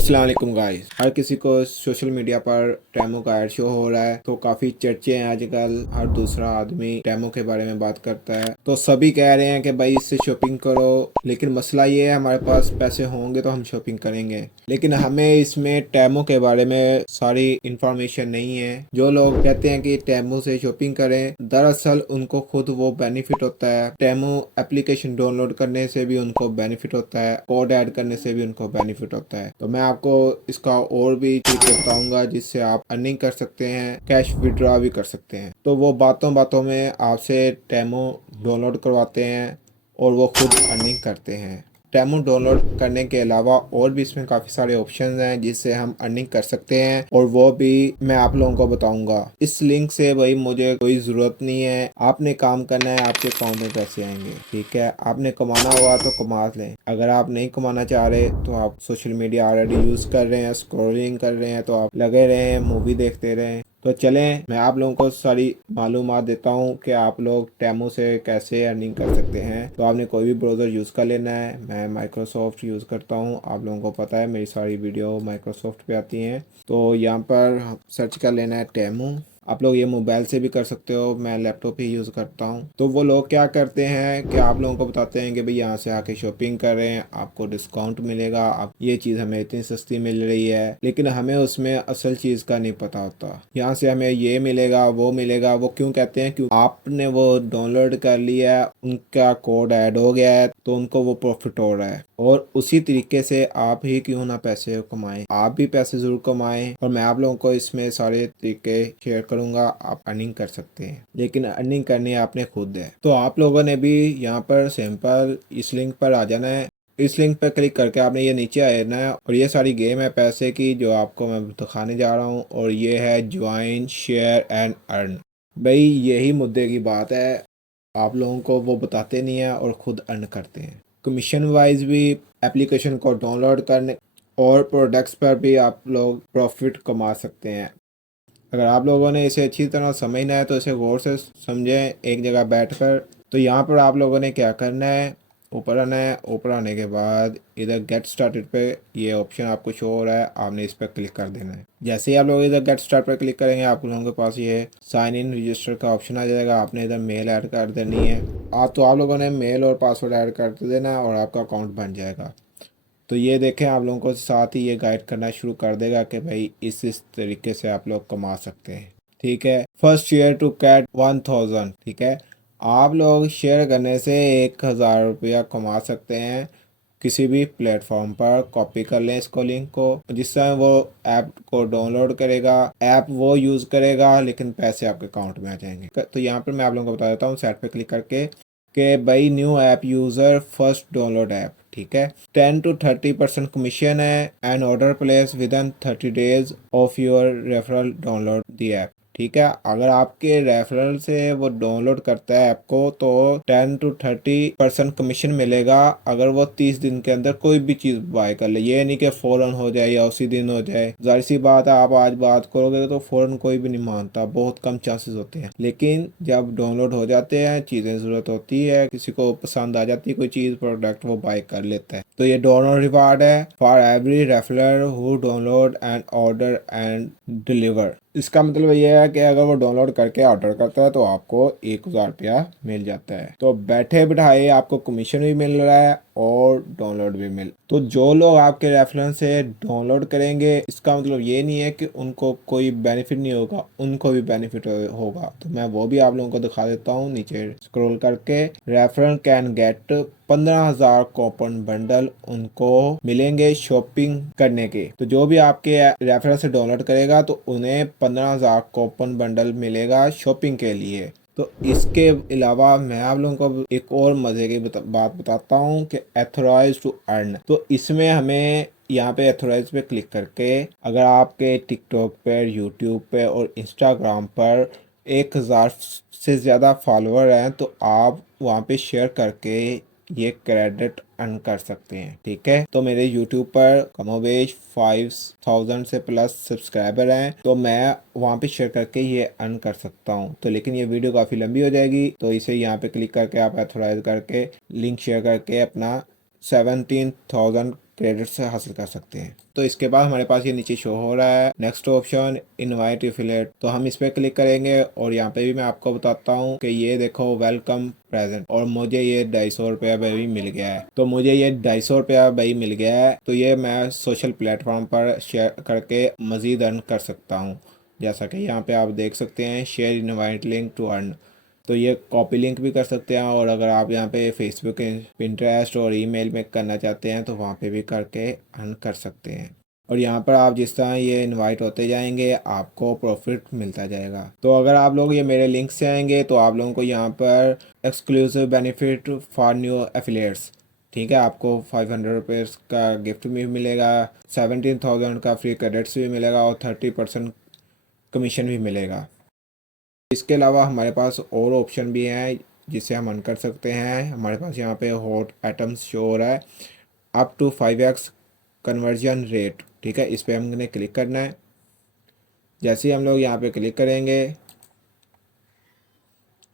अस्सलाम वालेकुम गाइस। हर किसी को सोशल मीडिया पर टेमो का एड शो हो रहा है, तो काफ़ी चर्चे हैं आजकल। हर दूसरा आदमी टेमो के बारे में बात करता है, तो सभी कह रहे हैं कि भाई इससे शॉपिंग करो। लेकिन मसला ये है, हमारे पास पैसे होंगे तो हम शॉपिंग करेंगे, लेकिन हमें इसमें टेमो के बारे में सारी इंफॉर्मेशन नहीं है। जो लोग कहते हैं कि टेमो से शॉपिंग करें, दरअसल उनको खुद वो बेनिफिट होता है। टेमो एप्लीकेशन डाउनलोड करने से भी उनको बेनिफिट होता है, कोड ऐड करने से भी उनको बेनिफिट होता है। तो मैं आपको इसका और भी तरीके बताऊंगा जिससे आप अर्निंग कर सकते हैं, कैश विड्रॉ भी कर सकते हैं। तो वो बातों बातों में आपसे टेमो डाउनलोड करवाते हैं और वो खुद अर्निंग करते हैं। टेमो डाउनलोड करने के अलावा और भी इसमें काफ़ी सारे ऑप्शंस हैं जिससे हम अर्निंग कर सकते हैं, और वो भी मैं आप लोगों को बताऊंगा। इस लिंक से भाई मुझे कोई ज़रूरत नहीं है, आपने काम करना है, आपके अकाउंट में पैसे आएंगे। ठीक है, आपने कमाना हुआ तो कमा लें। अगर आप नहीं कमाना चाह रहे तो आप सोशल मीडिया ऑलरेडी यूज़ कर रहे हैं, स्क्रॉलिंग कर रहे हैं, तो आप लगे रहें, मूवी देखते रहें। तो चलें, मैं आप लोगों को सारी मालूमात देता हूँ कि आप लोग टेमो से कैसे अर्निंग कर सकते हैं। तो आपने कोई भी ब्राउज़र यूज़ कर लेना है। मैं माइक्रोसॉफ्ट यूज़ करता हूँ, आप लोगों को पता है मेरी सारी वीडियो माइक्रोसॉफ्ट पे आती हैं। तो यहाँ पर सर्च कर लेना है टेमो। आप लोग ये मोबाइल से भी कर सकते हो, मैं लैपटॉप ही यूज़ करता हूँ। तो वो लोग क्या करते हैं कि आप लोगों को बताते हैं कि भाई यहाँ से आके शॉपिंग करें, आपको डिस्काउंट मिलेगा, आप ये चीज़ हमें इतनी सस्ती मिल रही है। लेकिन हमें उसमें असल चीज़ का नहीं पता होता। यहाँ से हमें ये मिलेगा, वो मिलेगा। वो क्यों कहते हैं? क्यों आपने वो डाउनलोड कर लिया, उनका कोड ऐड हो गया है, तो उनको वो प्रॉफिट हो रहा है। और उसी तरीके से आप ही क्यों ना पैसे कमाएं, आप भी पैसे ज़रूर कमाएं। और मैं आप लोगों को इसमें सारे तरीके शेयर करूंगा, आप अर्निंग कर सकते हैं। लेकिन अर्निंग करनी आपने खुद है। तो आप लोगों ने भी यहाँ पर सिंपल इस लिंक पर आ जाना है। इस लिंक पर क्लिक करके आपने ये नीचे आना है, और ये सारी गेम है पैसे की जो आपको मैं दिखाने जा रहा हूँ। और ये है ज्वाइन, शेयर एंड अर्न। भाई यही मुद्दे की बात है, आप लोगों को वो बताते नहीं हैं और खुद अर्न करते हैं। कमीशन वाइज भी एप्लीकेशन को डाउनलोड करने और प्रोडक्ट्स पर भी आप लोग प्रॉफिट कमा सकते हैं। अगर आप लोगों ने इसे अच्छी तरह समझना है तो इसे गौर से समझें एक जगह बैठकर। तो यहाँ पर आप लोगों ने क्या करना है, ऊपर आना है। ऊपर आने के बाद इधर गेट स्टार्टेड पे ये ऑप्शन आपको शो हो रहा है, आपने इस पर क्लिक कर देना है। जैसे ही आप लोग इधर गेट स्टार्ट पर क्लिक करेंगे, आप लोगों के पास ये साइन इन रजिस्टर का ऑप्शन आ जाएगा। आपने इधर मेल ऐड कर देनी है। आप लोगों ने मेल और पासवर्ड ऐड कर देना है और आपका अकाउंट बन जाएगा। तो ये देखें, आप लोगों को साथ ही ये गाइड करना शुरू कर देगा कि भाई इस तरीके से आप लोग कमा सकते हैं। ठीक है, फर्स्ट शेयर टू कैट 1000। ठीक है, आप लोग शेयर करने से 1000 रुपया कमा सकते हैं किसी भी प्लेटफॉर्म पर। कॉपी कर लें इसको, लिंक को। जिस समय वो ऐप को डाउनलोड करेगा, ऐप वो यूज़ करेगा, लेकिन पैसे आपके अकाउंट में आ जाएंगे। तो यहाँ पर मैं आप लोगों को बता देता हूँ, सेट पे क्लिक करके कि भाई new app user first download app. ठीक है, 10 to 30% कमीशन है and order place with in 30 days of your referral download the app. ठीक है, अगर आपके रेफरल से वो डाउनलोड करता है ऐप को, तो 10 to 30% कमीशन मिलेगा अगर वो 30 दिन के अंदर कोई भी चीज़ बाय कर ले। ये नहीं कि फ़ौरन हो जाए या उसी दिन हो जाए। जाहिर सी बात है, आप आज बात करोगे तो फ़ौरन कोई भी नहीं मानता, बहुत कम चांसेस होते हैं। लेकिन जब डाउनलोड हो जाते हैं, चीज़ें ज़रूरत होती है, किसी को पसंद आ जाती है कोई चीज़, प्रोडक्ट, वो बाय कर लेता है। तो ये डाउनलोड रिवार्ड है for every referrer who download and order and deliver. इसका मतलब ये है कि अगर वो डाउनलोड करके ऑर्डर करता है तो आपको 1000 रुपया मिल जाता है। तो बैठे बिठाए आपको कमीशन भी मिल रहा है और डाउनलोड भी मिल। तो जो लोग आपके रेफरेंस से डाउनलोड करेंगे, इसका मतलब ये नहीं है कि उनको कोई बेनिफिट नहीं होगा, उनको भी बेनिफिट होगा। तो मैं वो भी आप लोगों को दिखा देता हूँ। नीचे स्क्रॉल करके referrer can get 15,000 coupon bundle उनको मिलेंगे शॉपिंग करने के। तो जो भी आपके रेफरल से डाउनलोड करेगा तो उन्हें 15,000 कूपन बंडल मिलेगा शॉपिंग के लिए। तो इसके अलावा मैं आप लोगों को एक और मज़े की बात बताता हूँ कि एथोराइज टू अर्न। तो इसमें हमें यहाँ पे एथोराइज पे क्लिक करके, अगर आपके टिकटॉक पर, यूट्यूब पे और इंस्टाग्राम पर 1000 से ज़्यादा फॉलोअर हैं, तो आप वहाँ पे शेयर करके ये क्रेडिट अर्न कर सकते हैं। ठीक है, तो मेरे यूट्यूब पर कमोबेश 5000 से प्लस सब्सक्राइबर हैं, तो मैं वहाँ पे शेयर करके ये अर्न कर सकता हूँ। तो लेकिन ये वीडियो काफ़ी लंबी हो जाएगी, तो इसे यहाँ पे क्लिक करके आप ऑथराइज करके लिंक शेयर करके अपना 17,000 क्रेडिट्स हासिल कर सकते हैं। तो इसके बाद हमारे पास ये नीचे शो हो रहा है नेक्स्ट ऑप्शन इनवाइट एफिलिएट, तो हम इस पर क्लिक करेंगे और यहाँ पे भी मैं आपको बताता हूँ कि ये देखो वेलकम प्रेजेंट, और मुझे ये 250 रुपया भी मिल गया है। तो मुझे ये 250 रुपया भी मिल गया है, तो ये मैं सोशल प्लेटफॉर्म पर शेयर करके मज़ीद अर्न कर सकता हूँ। जैसा कि यहाँ पे आप देख सकते हैं share invite link to earn, तो ये कॉपी लिंक भी कर सकते हैं, और अगर आप यहाँ पे फेसबुक, पिंटरेस्ट और ईमेल में करना चाहते हैं तो वहाँ पे भी करके अर्न कर सकते हैं। और यहाँ पर आप जिस तरह ये इनवाइट होते जाएंगे आपको प्रॉफिट मिलता जाएगा। तो अगर आप लोग ये मेरे लिंक से आएंगे तो आप लोगों को यहाँ पर exclusive benefit for new affiliates, ठीक है, आपको 500 रुपीज़ का गिफ्ट भी मिलेगा, 17,000 का फ्री क्रेडिट्स भी मिलेगा और 30% कमीशन भी मिलेगा। इसके अलावा हमारे पास और ऑप्शन भी हैं जिसे हम अर्न कर सकते हैं। हमारे पास यहाँ पे हॉट आइटम्स शो हो रहा है up to 5x conversion rate, ठीक है, इस पर हमने क्लिक करना है। जैसे ही हम लोग यहाँ पे क्लिक करेंगे,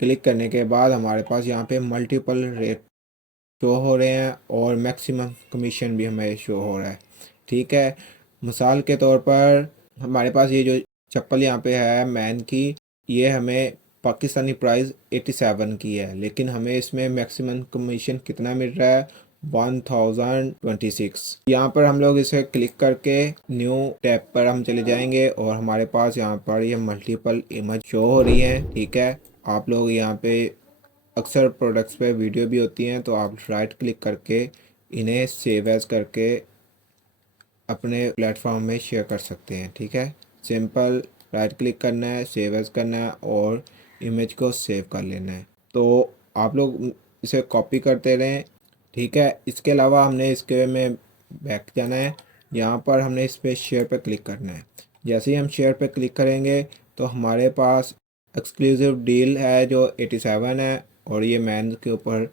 क्लिक करने के बाद हमारे पास यहाँ पे मल्टीपल रेट शो हो रहे हैं और मैक्सिमम कमीशन भी हमें शो हो रहा है, ठीक है। मिसाल के तौर पर हमारे पास ये जो चप्पल यहाँ पे है मैन की, ये हमें पाकिस्तानी प्राइस 87 की है, लेकिन हमें इसमें मैक्सिमम कमीशन कितना मिल रहा है 1026। यहाँ पर हम लोग इसे क्लिक करके न्यू टैब पर हम चले जाएंगे और हमारे पास यहाँ पर ये मल्टीपल इमेज शो हो रही है, ठीक है। आप लोग यहाँ पे अक्सर प्रोडक्ट्स पे वीडियो भी होती हैं, तो आप राइट क्लिक करके इन्हें सेव एज करके अपने प्लेटफॉर्म में शेयर कर सकते हैं, ठीक है। सिंपल राइट क्लिक करना है, सेव एज करना है और इमेज को सेव कर लेना है। तो आप लोग इसे कॉपी करते रहें, ठीक है। इसके अलावा हमने इसके में बैक जाना है, यहाँ पर हमने इस पर शेयर पर क्लिक करना है। जैसे ही हम शेयर पर क्लिक करेंगे तो हमारे पास एक्सक्लूसिव डील है जो 87 है, और ये मैन के ऊपर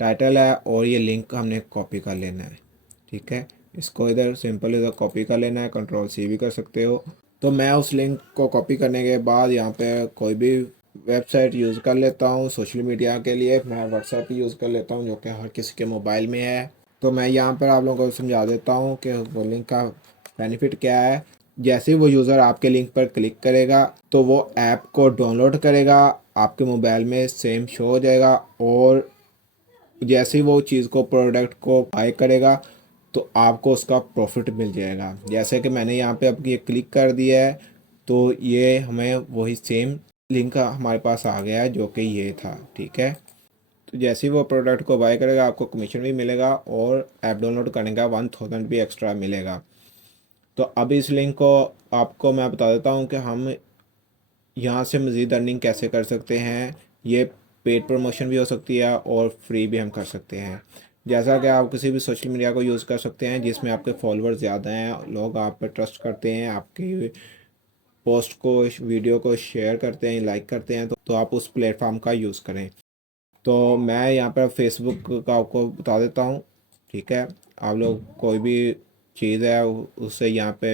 टाइटल है, और ये लिंक हमने कॉपी कर लेना है, ठीक है। इसको इधर सिंपल इधर कॉपी कर लेना है, कंट्रोल सी भी कर सकते हो। तो मैं उस लिंक को कॉपी करने के बाद यहाँ पे कोई भी वेबसाइट यूज़ कर लेता हूँ सोशल मीडिया के लिए। मैं व्हाट्सएप यूज़ कर लेता हूँ जो कि हर किसी के मोबाइल में है। तो मैं यहाँ पर आप लोगों को समझा देता हूँ कि वो लिंक का बेनिफिट क्या है। जैसे ही वो यूज़र आपके लिंक पर क्लिक करेगा तो वो ऐप को डाउनलोड करेगा, आपके मोबाइल में सेम शो हो जाएगा, और जैसे ही वो चीज़ को प्रोडक्ट को बाय करेगा तो आपको उसका प्रॉफिट मिल जाएगा। जैसे कि मैंने यहाँ पे अब ये क्लिक कर दिया है तो ये हमें वही सेम लिंक हमारे पास आ गया है जो कि ये था, ठीक है। तो जैसे ही वो प्रोडक्ट को बाय करेगा आपको कमीशन भी मिलेगा और ऐप डाउनलोड करने का 1000 भी एक्स्ट्रा मिलेगा। तो अब इस लिंक को आपको मैं बता देता हूँ कि हम यहाँ से मज़ीद अर्निंग कैसे कर सकते हैं। ये पेड प्रमोशन भी हो सकती है और फ्री भी हम कर सकते हैं। जैसा कि आप किसी भी सोशल मीडिया को यूज़ कर सकते हैं जिसमें आपके फॉलोअर्स ज़्यादा हैं, लोग आप पर ट्रस्ट करते हैं, आपकी पोस्ट को वीडियो को शेयर करते हैं, लाइक करते हैं, तो आप उस प्लेटफॉर्म का यूज़ करें। तो मैं यहाँ पर फेसबुक का आपको बता देता हूँ, ठीक है। आप लोग कोई भी चीज़ है उससे यहाँ पे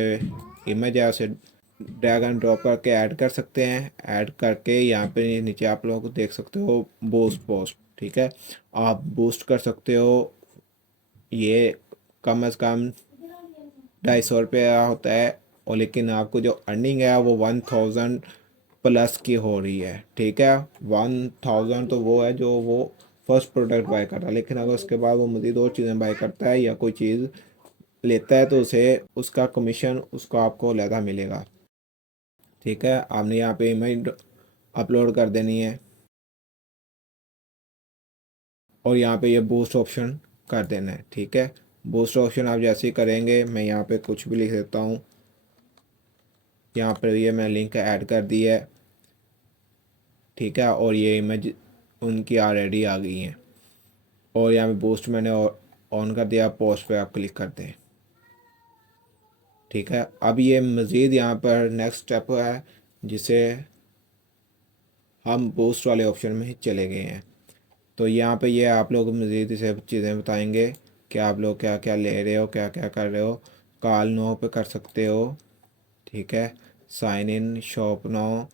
इमेज है उसे ड्रैग एंड ड्रॉप करके ऐड कर सकते हैं। ऐड करके यहाँ पे नीचे आप लोग देख सकते हो बूस्ट पोस्ट, ठीक है, आप बूस्ट कर सकते हो। ये कम अज़ कम 250 रुपया होता है, और लेकिन आपको जो अर्निंग है वो 1000 प्लस की हो रही है, ठीक है। 1000 तो वो है जो वो फर्स्ट प्रोडक्ट बाय कर रहा है, लेकिन अगर उसके बाद वो मज़ीद और चीज़ें बाय करता है या कोई चीज़ लेता है तो उसे उसका कमीशन उसको आपको अलहदा मिलेगा, ठीक है। आपने यहाँ पे इमेज अपलोड कर देनी है और यहाँ पे ये बूस्ट ऑप्शन कर देना है, ठीक है। बूस्ट ऑप्शन आप जैसे ही करेंगे, मैं यहाँ पे कुछ भी लिख देता हूँ, यहाँ पर ये मैं लिंक ऐड कर दी है, ठीक है, और ये इमेज उनकी ऑलरेडी आ गई हैं, और यहाँ पे बूस्ट मैंने ऑन कर दिया। पोस्ट पे आप क्लिक कर दें, ठीक है। अब ये मज़ीद यहाँ पर नेक्स्ट स्टेप है जिसे हम बूस्ट वाले ऑप्शन में चले गए हैं। तो यहाँ पे ये आप लोग मज़ीद इसे चीज़ें बताएंगे कि आप लोग क्या क्या ले रहे हो, क्या क्या कर रहे हो। कॉल नो पे कर सकते हो, ठीक है, sign in, shop now,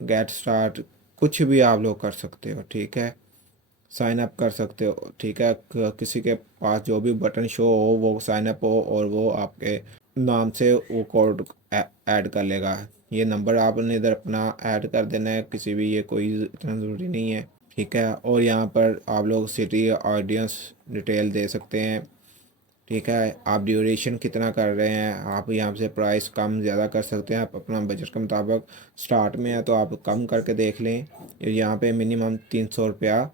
get start, कुछ भी आप लोग कर सकते हो, ठीक है। साइन अप कर सकते हो। ठीक है, किसी के पास जो भी बटन शो हो वो साइन अप हो और वो आपके नाम से वो कोड ऐड कर लेगा। ये नंबर आपने इधर अपना ऐड कर देना है, किसी भी, ये कोई इतना ज़रूरी नहीं है। ठीक है, और यहाँ पर आप लोग सिटी ऑडियंस डिटेल दे सकते हैं। ठीक है, आप ड्यूरेशन कितना कर रहे हैं, आप यहाँ से प्राइस कम ज़्यादा कर सकते हैं, आप अपना बजट के मुताबिक। स्टार्ट में है तो आप कम करके देख लें। यहाँ पे मिनिमम 300 रुपया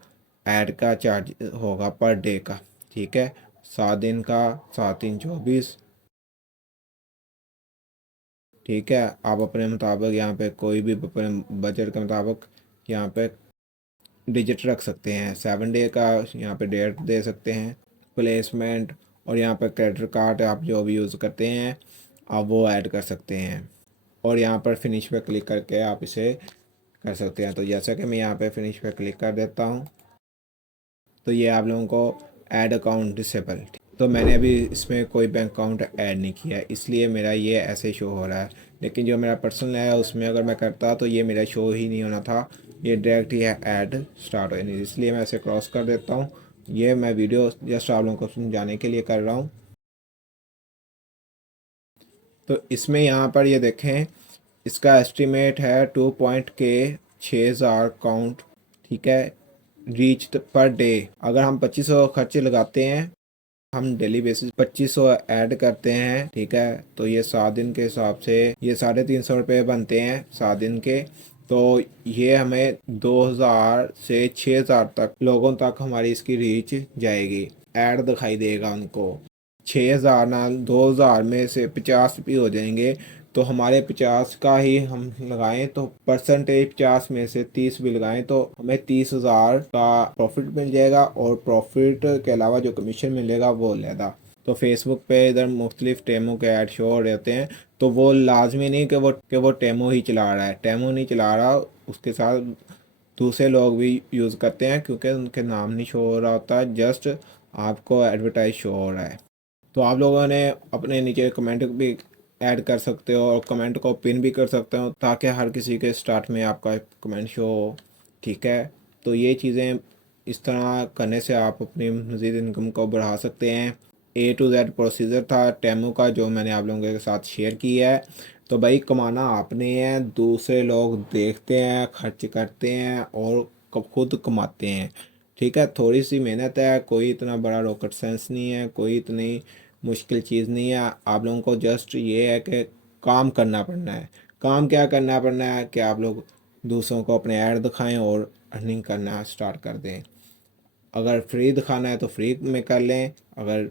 ऐड का चार्ज होगा पर डे का। ठीक है, 7 दिन का, 7 3 24। ठीक है, आप अपने मुताबिक यहाँ पे कोई भी अपने बजट के मुताबिक यहाँ पे डिजिट रख सकते हैं। 7 डे का यहाँ पे डेट दे सकते हैं, प्लेसमेंट, और यहाँ पे क्रेडिट कार्ड आप जो भी यूज़ करते हैं आप वो ऐड कर सकते हैं। और यहाँ पर फिनिश पे क्लिक करके आप इसे कर सकते हैं। तो जैसा कि मैं यहाँ पे फिनिश पे क्लिक कर देता हूँ तो ये आप लोगों को ऐड अकाउंट डिसेबल। तो मैंने अभी इसमें कोई बैंक अकाउंट ऐड नहीं किया है, इसलिए मेरा ये ऐसे शो हो रहा है। लेकिन जो मेरा पर्सनल है उसमें अगर मैं करता तो ये मेरा शो ही नहीं होना था, ये डायरेक्ट ही ऐड स्टार्ट हो नहीं, इसलिए मैं इसे क्रॉस कर देता हूँ। ये मैं वीडियो जस्ट आप लोगों को समझाने के लिए कर रहा हूँ। तो इसमें यहाँ पर ये देखें, इसका एस्टिमेट है 2.6 हज़ार काउंट। ठीक है, रीच पर डे। अगर हम 2500 खर्चे लगाते हैं, हम डेली बेसिस 2500 ऐड करते हैं। ठीक है, तो ये 7 दिन के हिसाब से ये 350 रुपये बनते हैं 7 दिन के। तो ये हमें 2000 से 6000 तक लोगों तक हमारी इसकी रीच जाएगी, ऐड दिखाई देगा उनको। 6000 ना 2000 में से 50 भी हो जाएंगे, तो हमारे 50 का ही हम लगाएं तो परसेंटेज 50 में से 30 भी लगाएं तो हमें 30,000 का प्रॉफिट मिल जाएगा। और प्रॉफिट के अलावा जो कमीशन मिलेगा वो लेगा। तो फेसबुक पे इधर मुख्तलिफ टेमो के ऐड शो हो रहते हैं, तो वो लाजमी नहीं कि वो टेमो ही चला रहा है। टेमो नहीं चला रहा, उसके साथ दूसरे लोग भी यूज़ करते हैं, क्योंकि उनके नाम नहीं शो हो रहा होता, जस्ट आपको एडवर्टाइज शो हो रहा है। तो आप लोगों ने अपने नीचे कमेंट भी ऐड कर सकते हो और कमेंट को पिन भी कर सकते हो, ताकि हर किसी के स्टार्ट में आपका कमेंट शो हो। ठीक है, तो ये चीज़ें इस तरह करने से आप अपनी मज़ीद इनकम को बढ़ा सकते हैं। A to Z प्रोसीजर था टेमो का जो मैंने आप लोगों के साथ शेयर किया है। तो भाई कमाना आपने है, दूसरे लोग देखते हैं, खर्च करते हैं और खुद कमाते हैं। ठीक है, थोड़ी सी मेहनत है, कोई इतना बड़ा रॉकेट साइंस नहीं है, कोई इतनी मुश्किल चीज़ नहीं है। आप लोगों को जस्ट ये है कि काम करना पड़ना है। काम क्या करना पड़ना है कि आप लोग दूसरों को अपने ऐड दिखाएं और अर्निंग करना स्टार्ट कर दें। अगर फ्री दिखाना है तो फ्री में कर लें, अगर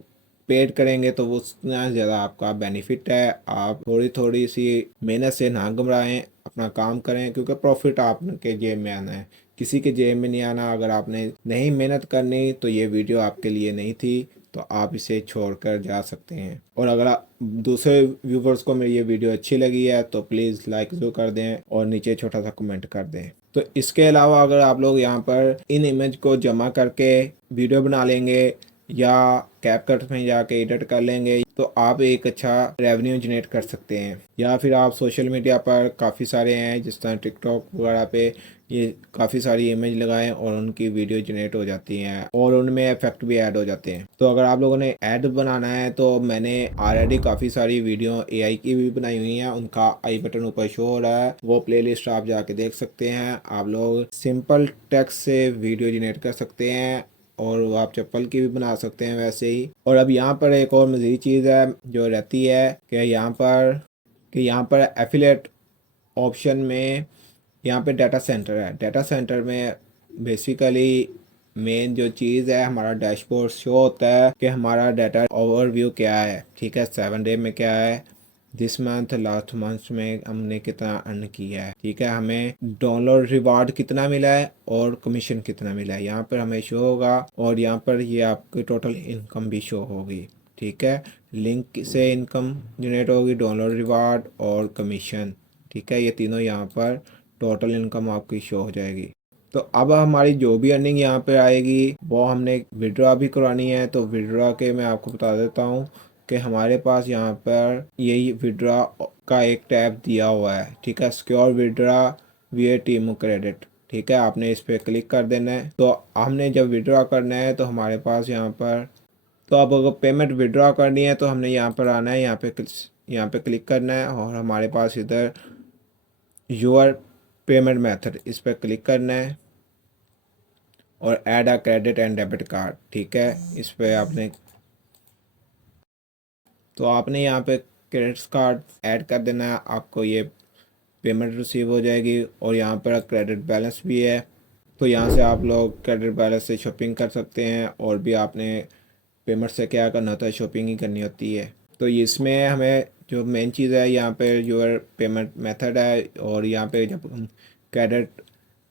पेड करेंगे तो वो उतना ज़्यादा आपका बेनिफिट है। आप थोड़ी थोड़ी सी मेहनत से ना घबराएं, अपना काम करें, क्योंकि प्रॉफिट आपके जेब में आना है, किसी के जेब में नहीं आना। अगर आपने नहीं मेहनत करनी तो ये वीडियो आपके लिए नहीं थी, तो आप इसे छोड़कर जा सकते हैं। और अगर दूसरे व्यूवर्स को मेरी ये वीडियो अच्छी लगी है तो प्लीज़ लाइक ज़रूर कर दें और नीचे छोटा सा कमेंट कर दें। तो इसके अलावा अगर आप लोग यहाँ पर इन इमेज को जमा करके वीडियो बना लेंगे या कैपकट में जाके एडिट कर लेंगे तो आप एक अच्छा रेवेन्यू जनरेट कर सकते हैं। या फिर आप सोशल मीडिया पर काफ़ी सारे हैं, जिस तरह टिकटॉक वगैरह पे ये काफ़ी सारी इमेज लगाएं और उनकी वीडियो जनरेट हो जाती हैं और उनमें इफेक्ट भी ऐड हो जाते हैं। तो अगर आप लोगों ने ऐड बनाना है तो मैंने ऑलरेडी काफ़ी सारी वीडियो एआई की भी बनाई हुई हैं, उनका आई बटन ऊपर शो हो रहा है, वो प्लेलिस्ट आप जाके देख सकते हैं। आप लोग सिंपल टेक्स्ट से वीडियो जनरेट कर सकते हैं और वो आप चप्पल की भी बना सकते हैं वैसे ही। और अब यहाँ पर एक और मज़ीद चीज़ है जो रहती है कि यहाँ पर एफिलेट ऑप्शन में यहाँ पे डाटा सेंटर है। डाटा सेंटर में बेसिकली मेन जो चीज़ है, हमारा डैशबोर्ड शो होता है कि हमारा डाटा ओवरव्यू क्या है। ठीक है, 7 डे में क्या है, दिस मंथ, लास्ट मंथ में हमने कितना अर्न किया है। ठीक है, हमें डाउनलोड रिवार्ड कितना मिला है और कमीशन कितना मिला है, यहाँ पर हमें शो होगा। और यहाँ पर ये आपकी टोटल इनकम भी शो होगी। ठीक है, लिंक से इनकम जनरेट होगी, डाउनलोड रिवार्ड और कमीशन। ठीक है, ये तीनों यहाँ पर टोटल इनकम आपकी शो हो जाएगी। तो अब हमारी जो भी अर्निंग यहाँ पे आएगी वो हमने विड्रॉ भी करवानी है। तो विड्रॉ के मैं आपको बता देता हूँ कि हमारे पास यहाँ पर यही विड्रॉ का एक टैब दिया हुआ है। ठीक है, सिक्योर विड्रॉ वीए टीमो क्रेडिट। ठीक है, आपने इस पर क्लिक कर देना है। तो हमने जब विड्रॉ करना है तो हमारे पास यहाँ पर, तो अब अगर पेमेंट विड्रॉ करनी है तो हमने यहाँ पर आना है, यहाँ पे क्लिक करना है और हमारे पास इधर योर पेमेंट मेथड इस पर क्लिक करना है और add a credit and debit card, ठीक है, इस पर आपने, तो आपने यहाँ पे क्रेडिट कार्ड ऐड कर देना है, आपको ये पेमेंट रिसीव हो जाएगी और यहाँ पर क्रेडिट बैलेंस भी है। तो यहाँ से आप लोग क्रेडिट बैलेंस से शॉपिंग कर सकते हैं और भी आपने पेमेंट से क्या करना होता है, शॉपिंग ही करनी होती है। तो इसमें हमें जो मेन चीज़ है यहाँ पे योर पेमेंट मेथड है और यहाँ पे जब हम क्रेडिट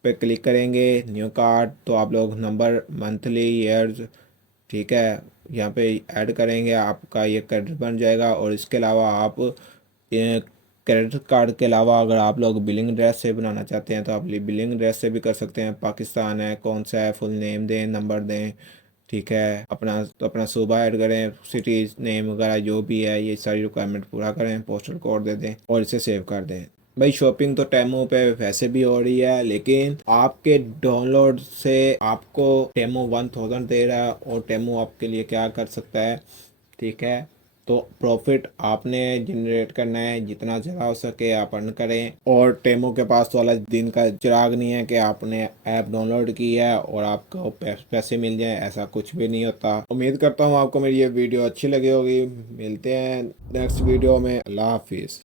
पे क्लिक करेंगे न्यू कार्ड तो आप लोग नंबर, मंथली, ईयर्स, ठीक है, यहाँ पे ऐड करेंगे, आपका ये क्रेडिट बन जाएगा। और इसके अलावा आप क्रेडिट कार्ड के अलावा अगर आप लोग बिलिंग एड्रेस से बनाना चाहते हैं तो आप बिलिंग एड्रेस से भी कर सकते हैं। पाकिस्तान है, कौन सा है, फुल नेम दें, नंबर दें, ठीक है, अपना तो अपना सूबा ऐड करें, सिटी नेम वगैरह जो भी है, ये सारी रिक्वायरमेंट पूरा करें, पोस्टल कोड दे दें और इसे सेव कर दें। भाई शॉपिंग तो टेमो पे वैसे भी हो रही है, लेकिन आपके डाउनलोड से आपको टेमो 1000 दे रहा है और टेमो आपके लिए क्या कर सकता है, ठीक है। तो प्रॉफिट आपने जनरेट करना है, जितना ज़्यादा हो सके आप अर्न करें। और टेमो के पास तो वाला दिन का चिराग नहीं है कि आपने ऐप डाउनलोड की है और आपको पैसे मिल जाए, ऐसा कुछ भी नहीं होता। उम्मीद करता हूँ आपको मेरी ये वीडियो अच्छी लगी होगी। मिलते हैं नेक्स्ट वीडियो में। अल्लाह हाफिज़।